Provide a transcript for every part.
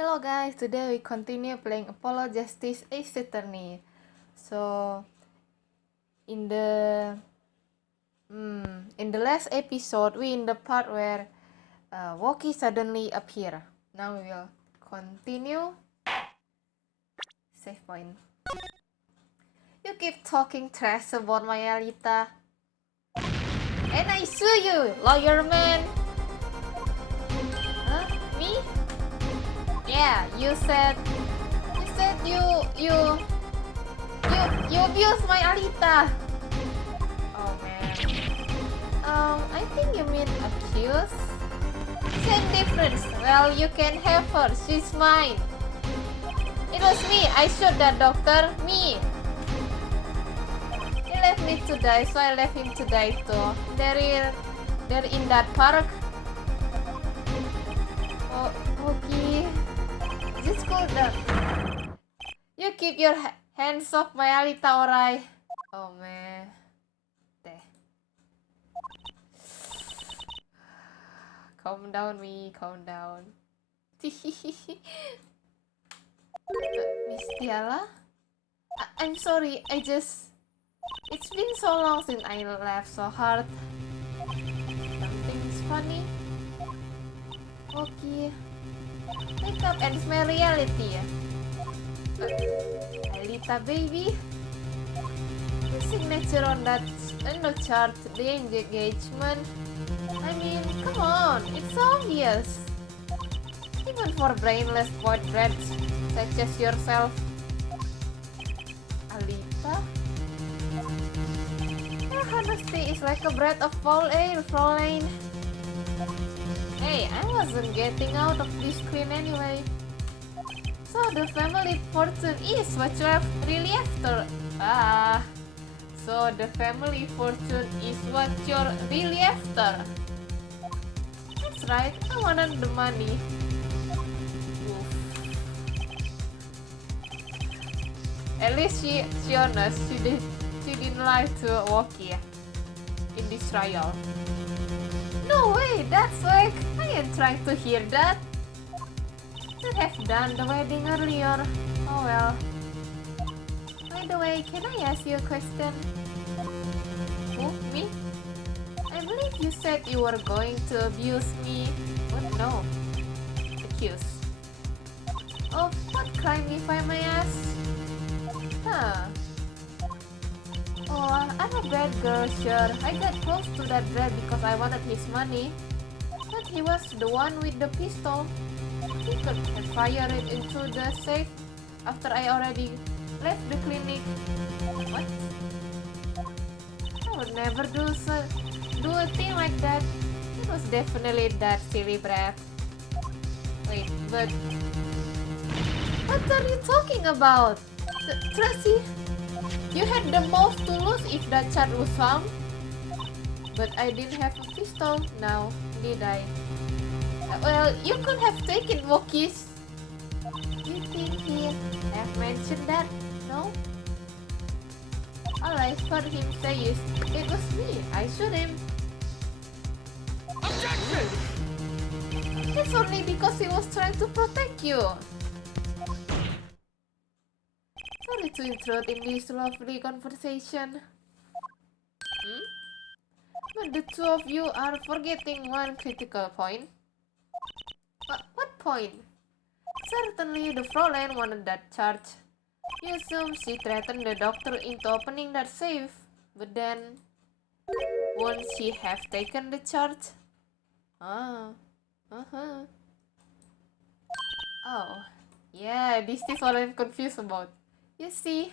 Hello guys, today we continue playing Apollo Justice Ace Attorney. So in the last episode we in the part where Woki suddenly appear. Now we will continue. Save point. You keep talking trash about my Alita. And I sue you, lawyer man. Huh? Me? Yeah, you said you abused my Alita. Oh man. I think you mean accuse. Same difference. Well, you can have her. She's mine. It was me. I shot that doctor. Me. He left me to die, so I left him to die too. They're in that park. Oh, okay. Just cool down. You keep your hands off my Alita, alright? Oh man. Deh. Calm down, me. Calm down. Miss Tiala? I'm sorry. It's been so long since I laughed so hard. Something's funny. Okay. Wake up and smell reality. Alita baby. The signature on that chart, the engagement. I mean, come on, it's obvious. Even for brainless void rats such as yourself. Alita? Your honesty is like a breath of foul air, Fräulein. Hey, I wasn't getting out of this screen anyway. So the family fortune is what you're really after. So the family fortune is what you're really after. That's right, I wanted the money. Oof. At least she honest, she didn't lie to Woki in this trial. No way, that's like, I ain't trying to hear that. Should have done the wedding earlier. Oh well. By the way, can I ask you a question? Who? Me? I believe you said you were going to abuse me. What? No. Accuse. Of what crime, if I may ask? Huh. Oh, I'm a bad girl, sure. I got close to that rat because I wanted his money. But he was the one with the pistol. He could have fired it into the safe after I already left the clinic. What? I would never do a thing like that. It was definitely that silly brat. Wait, but what are you talking about? Tracy, you had the most to lose if that charge was found. But I didn't have a pistol now, did I? Well, you could have taken Woki's. You think he have mentioned that? No? All I heard him say is, it was me, I shot him. Objection! It's only because he was trying to protect you. Sorry to intrude in this lovely conversation. But the two of you are forgetting one critical point. What point? Certainly the Fräulein wanted that charge. You assume she threatened the doctor into opening that safe, but then won't she have taken the charge? Oh, yeah, this is what I'm confused about. You see,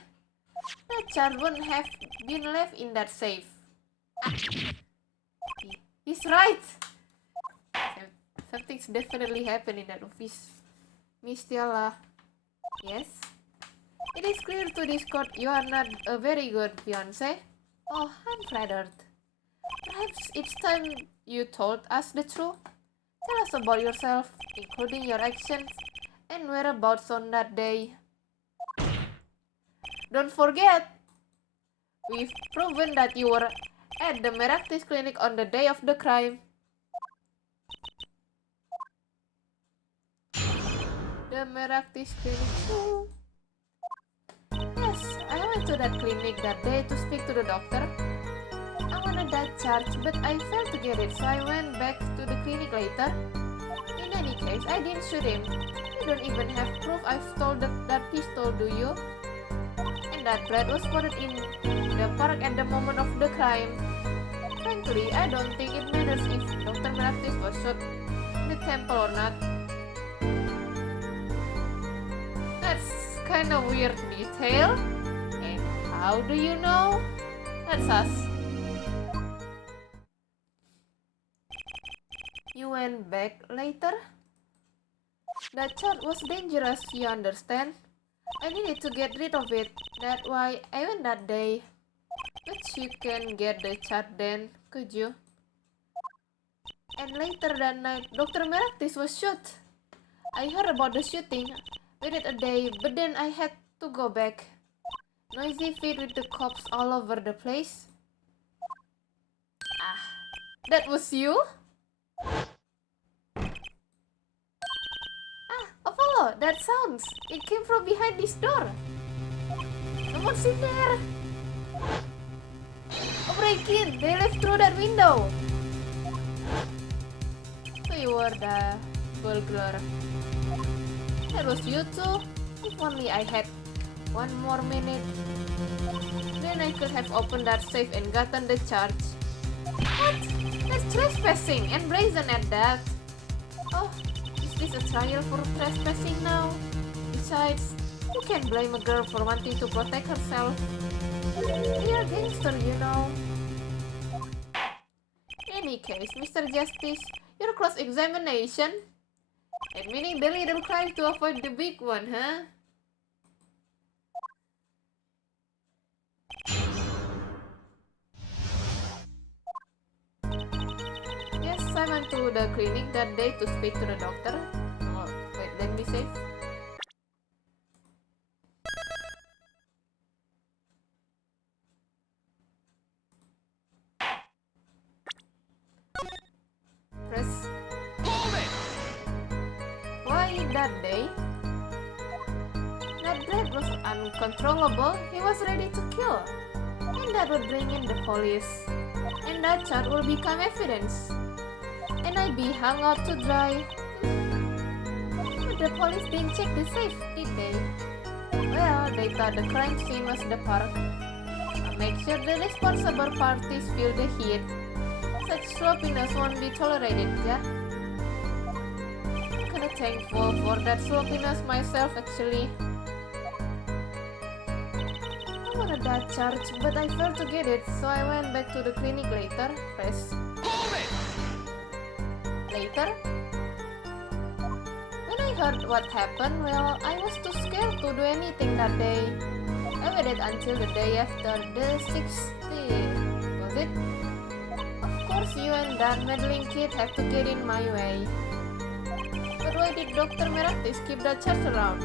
that charge wouldn't have been left in that safe. He's right! Something's definitely happened in that office. Miss Tiala. Yes? It is clear to this court you are not a very good fiancé. Oh, I'm flattered. Perhaps it's time you told us the truth. Tell us about yourself, including your actions and whereabouts on that day. Don't forget, we've proven that you were at the Meraktis clinic on the day of the crime. The Meractis clinic too. Yes, I went to that clinic that day to speak to the doctor. I wanted that charge, but I failed to get it, so I went back to the clinic later. In any case, I didn't shoot him. You don't even have proof I stole that pistol, do you? And that Brad was spotted in the park at the moment of the crime. Frankly, I don't think it matters if Dr. Meractis was shot in the temple or not. That's kind of weird detail. And how do you know? That's us. You went back later? That charge was dangerous, you understand? I needed to get rid of it. That's why I went that day. But you can get the charge then, could you? And later that night, Dr. Meractis was shot. I heard about the shooting. Waited a day, but then I had to go back. Noisy feet with the cops all over the place. Ah, that was you? Apollo, that sounds. It came from behind this door. Someone's in there. A break-in. They left through that window. So you were the burglar. That was you too. If only I had one more minute. Then I could have opened that safe and gotten the charge. What? That's trespassing and brazen at that. Oh, is this a trial for trespassing now? Besides, you can't blame a girl for wanting to protect herself. You're a gangster, you know. In any case, Mr. Justice, your cross-examination. Admitting the little crime to avoid the big one, huh? Yes, I went to the clinic that day to speak to the doctor. Oh, wait, let me save. Press. Why that day? That Brad was uncontrollable. He was ready to kill. And that would bring in the police. And that charge will become evidence. And I'd be hung out to dry. But the police didn't check the safe, did they? Well, they thought the crime scene was the park. I'll make sure the responsible parties feel the heat. Such sloppiness won't be tolerated, yeah? I'm kinda thankful for that sloppiness myself, actually. I wanted that charge, but I failed to get it, so I went back to the clinic later. Press. Later? When I heard what happened, well, I was too scared to do anything that day. I waited until the day after the 60th, was it? Of course, you and that meddling kid have to get in my way. But why did Dr. Meractis keep that charge around?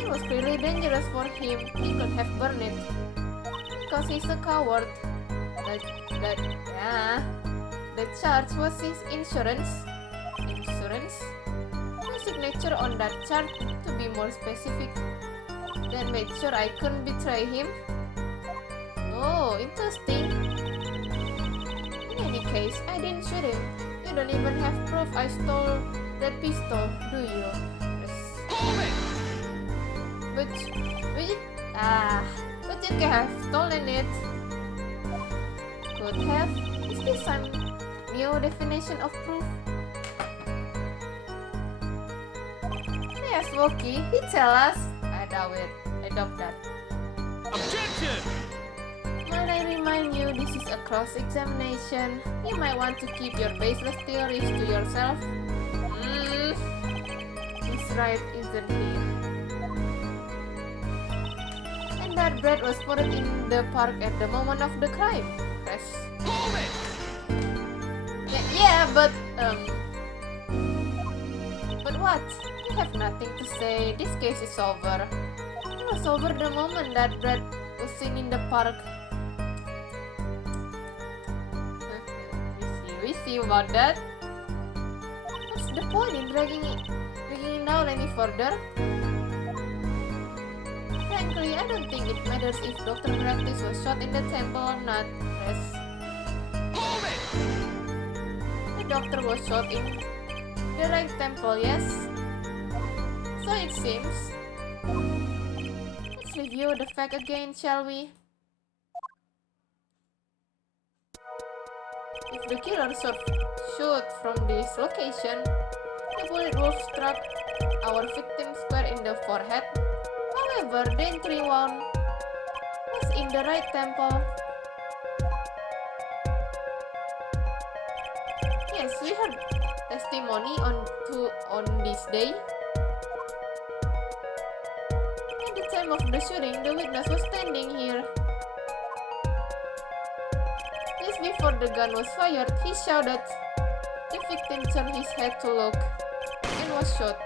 It was clearly dangerous for him. He could have burned it. Because he's a coward. The charge was his insurance. Insurance? My signature on that charge, to be more specific. Then made sure I couldn't betray him. Oh, interesting. In any case, I didn't shoot him. You don't even have proof I stole that pistol, do you? But you could have stolen it. Could have? Is this some new definition of proof? Yes, Wookie, he tell us. I doubt it. I doubt that. Objection! Might I remind you, this is a cross-examination. You might want to keep your baseless theories to yourself. He's right, isn't he? And that Brad was spotted in the park at the moment of the crime. Press. Yeah, but what? You have nothing to say. This case is over. It was over the moment that Brad was seen in the park. We see about that. What's the point in dragging in don't doubt any further. Frankly, I don't think it matters if Dr. Practice was shot in the temple or not. Yes. Hold it! The doctor was shot in the right temple, yes? So it seems. Let's review the fact again, shall we? If the killer shoot from this location, the bullet would struck our victim square in the forehead. However, the entry wound was in the right temple. Yes, we heard testimony on this day. At the time of the shooting, the witness was standing here. Just before the gun was fired, he shouted. The victim turned his head to look and was shot.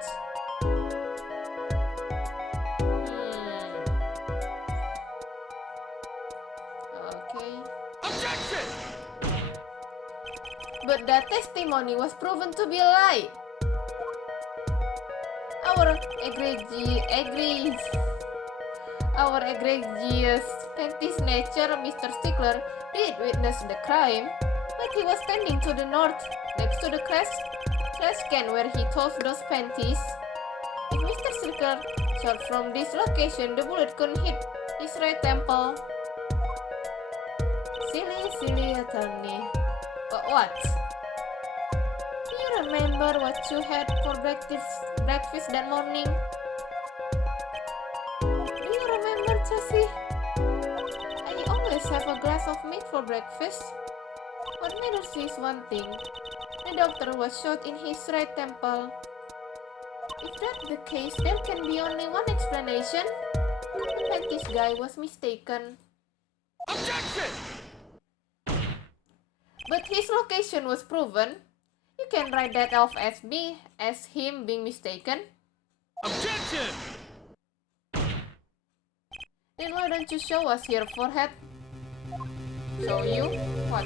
Okay. Objection! But that testimony was proven to be a lie. Our egregious fantasy nature, Mr. Stickler, did witness the crime, but he was standing to the north, next to the trash can where he tossed those panties. If Mr. Stickler shot from this location, the bullet couldn't hit his right temple. Silly attorney. But what? Do you remember what you had for breakfast that morning? Do you remember, Chelsea? I always have a glass of milk for breakfast. What matters is one thing. The doctor was shot in his right temple. If that's the case, there can be only one explanation. That this guy was mistaken. Objection! But his location was proven. You can write that off as him being mistaken. Objection! Then why don't you show us your forehead? Show you? What?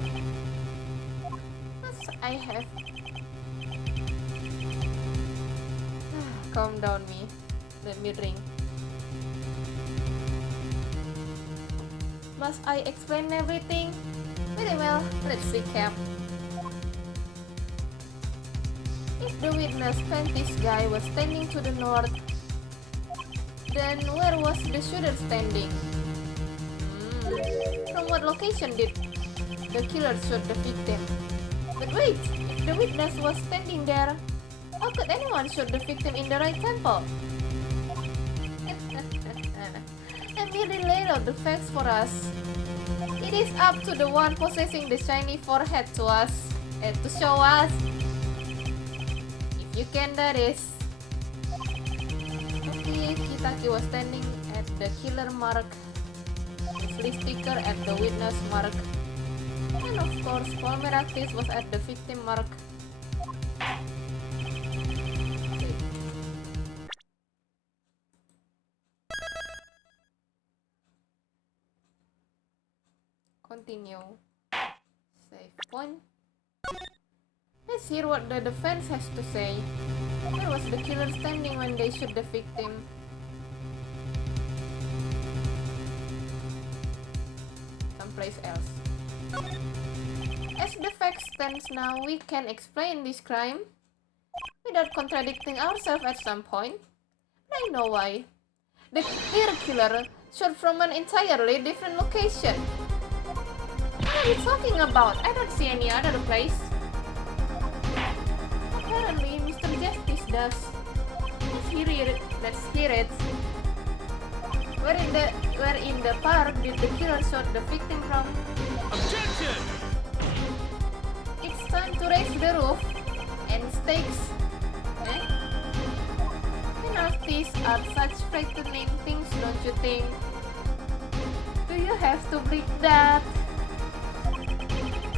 Yes, I have. Calm down, me. Let me drink. Must I explain everything? Very well, let's recap. If the witness panties guy was standing to the north, then where was the shooter standing? From what location did the killer shoot the victim? But wait, if the witness was standing there, how could anyone shoot the victim in the right temple? Let me relay out the facts for us. It is up to the one possessing the shiny forehead to show us. If you can, that is. Okay, Kitaki was standing at the killer mark, the sticker at the witness mark, and of course, Palmerakis was at the victim mark. Continue. Save point. Let's hear what the defense has to say. Where was the killer standing when they shoot the victim? Someplace else. As the fact stands now, we can explain this crime without contradicting ourselves at some point. But I know why. The clear killer shot from an entirely different location. What are you talking about? I don't see any other place. Apparently, Mr. Justice does. Let's hear it. Where in the park did the killer shot the victim from? Objection! It's time to raise the roof and stakes. Penalties are such frightening things, don't you think? Do you have to break that?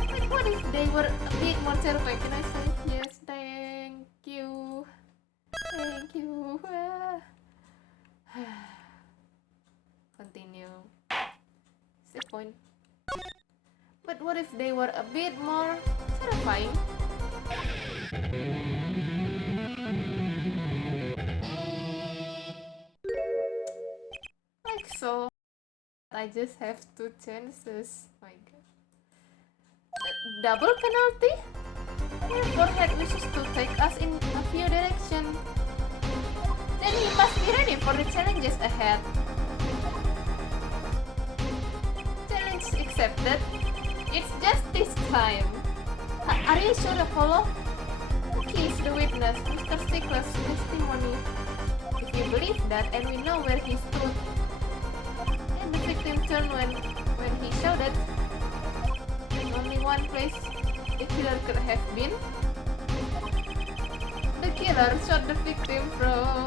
But what if they were a bit more terrified? Can I say yes? Thank you. Thank you. Continue. Save point. But what if they were a bit more terrifying? so I just have 2 chances. My god. Double penalty? Your forehead wishes to take us in a few directions. Then he must be ready for the challenges ahead. Challenge accepted. It's just this time. Are you sure, Apollo? He is the witness, Mr. Stickler's testimony. If you believe that and we know where he stood, and the victim turned when he shouted, there's only one place the killer could have been. The killer shot the victim from